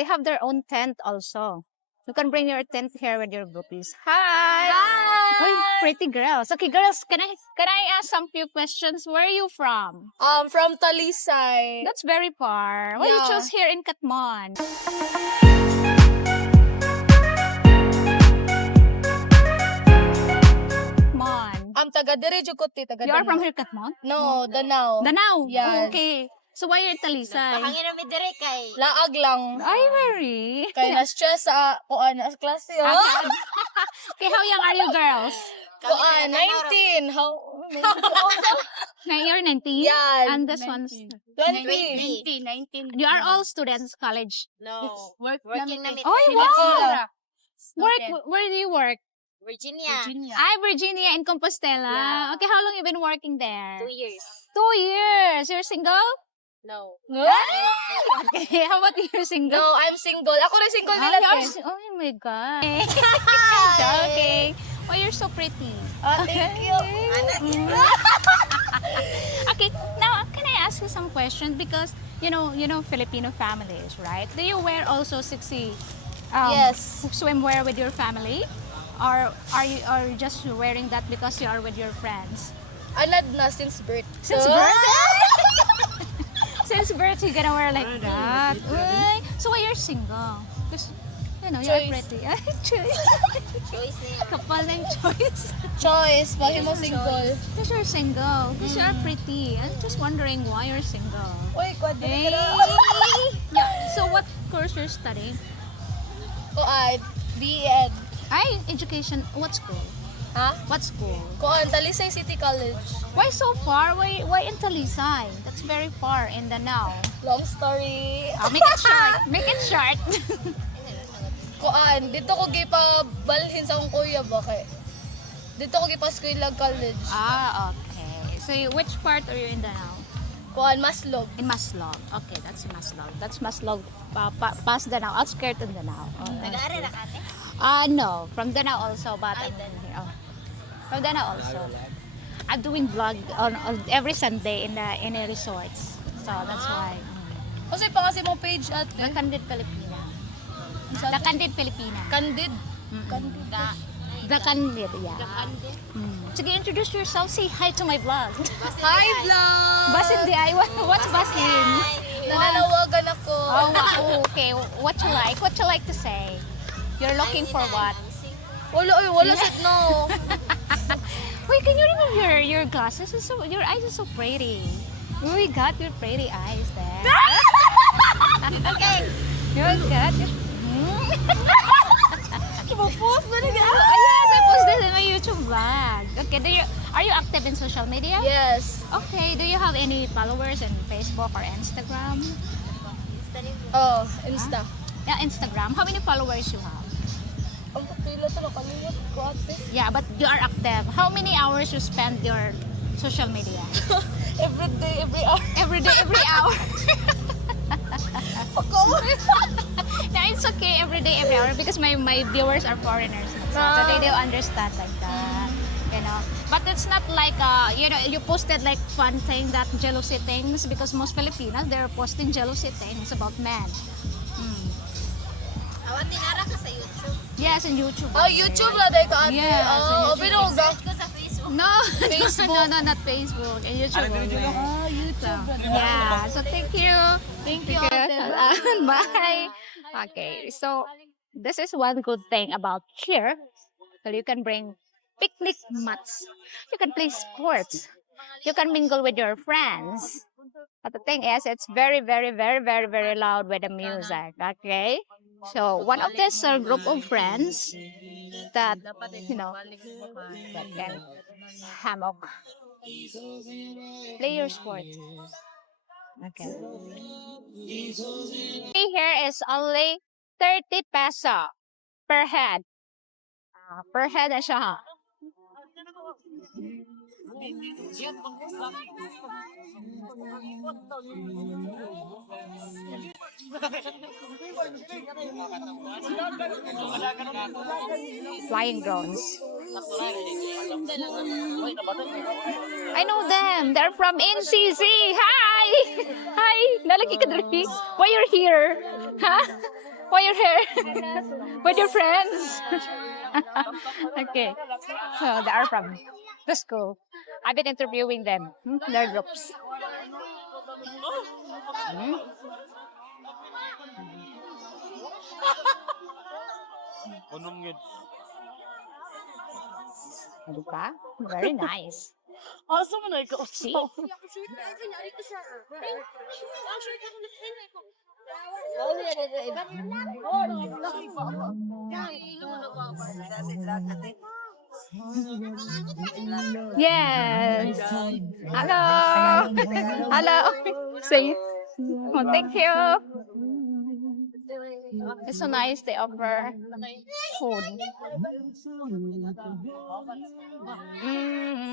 they have their own tent also. You can bring your tent here with your groupies. Hi! Oy, pretty girls. Okay, girls, can I ask some few questions? Where are you from? From Talisay. That's very far. Why you chose here in Catmon? Catmon. Taga dire jud ko ti, taga You are from Danao. here, Catmon? No, Danao. Danao? Yes. Okay. So why you're in Talisay? Hangin na mi dire kay. Laag lang. Ay, very. Kay na-stress sa kuan sa klase. Oh. Okay, how young are you girls? Kuan 19. How? You're 19? Yes. And this one's... 20. 19. You are all students, college. No. Working na mi. Oh, wow. Where do you work? Virginia. Virginia in Compostela. Yeah. Okay, how long you been working there? 2 years. 2 years. You're single? No. Okay, how about you're single? No, I'm single. Ako rin single Ah, nila. oh my God. Joking. Why you're so pretty? Thank you. Okay, now can I ask you some questions because you know Filipino families, right? Do you wear also sexy Yes. swimwear with your family, or are you just wearing that because you are with your friends? Anad na since birth. Since birth? Since birth, you're gonna wear like that. Uy. So why you're single? Because you know you're Choice. pretty. Choice. Choice niya. Kapal ng choice. Choice, bakit mo single? Because you're single. Because you're pretty. I'm just wondering why you're single. Uy, kwad Hey. dili Yeah. So what course you're studying? Kuan, B.Ed. Ay, education. What school? Ha? What school? Kuan, Talisay City College. Why so far? Why in Talisay? That's very far in Danao. Long story. Make it short. Make it short. Kuan, dito ko gipabalhin sa akong kuya ba kay. Dito ko gipa-Eskwela College. Okay. So which part are you in Danao? Kuan, Maslog. In Maslog. Okay, that's Maslog. That's Maslog. Past Danao. Outskirt in Danao. Nag-aaral na ka ate? No. From Danao also, but I'm here. Oh. From Danao also. I'm doing vlog on every Sunday in the resorts. So that's why. Kasi pa kasi mong page at The Candid Filipina. The Candid Filipina. Candid. Candid. The Candid, yeah. Sige, introduce yourself. Say hi to my vlog. Hi, vlog! Basin di ay. What's basin? Nananawagan ako. Oh, wow. Okay. What you like? What you like to say? You're looking for what? Wala said no. Wait, can you remove your glasses? Your eyes are so pretty. Oh my God, your pretty eyes there. Okay. You're good. Post na niya. Oh, yes, I post this in my YouTube vlog. Okay, are you active in social media? Yes. Okay, do you have any followers in Facebook or Instagram? Oh, Insta. Yeah, Instagram. How many followers you have? Ang kapila sa nakalimutan ko ate. Yeah, but you are active. How many hours you spend your social media? Every day, every hour. Every day, every hour. Ako. No, it's okay every day, every hour because my viewers are foreigners. So they don't understand like that. You know, but it's not like you posted like fun thing that jealousy things because most Filipinas they're posting jealousy things about men. Awan din ara ka sa YouTube. Yes, in YouTube. Oh, YouTube la day ka ate. Yes, Oh, YouTube. pero Search ko sa Facebook. No, Facebook. no, not Facebook. In YouTube. YouTube. Yeah. So thank you. Thank you ate. Bye. Okay, so this is one good thing about here. So you can bring picnic mats. You can play sports. You can mingle with your friends. But the thing is, it's very, very, very, very, very loud with the music. Okay. So one of this group of friends that that can hammock. Play your sport. Okay. Here is only 30 peso per head. Per head na siya. Ha? Flying drones. I know them. They're from NCC. Hi! Hi! Nalagi ka dali. Why you're here? Huh? Why you're here? With your friends? Okay. So they are from the school. I've been interviewing them. Their groups. Hmm? Diba? Very nice. Asa mo na ikaw? See? Yes. Hello. Hello. Say. Oh, thank you. It's so nice they offer food. Mm.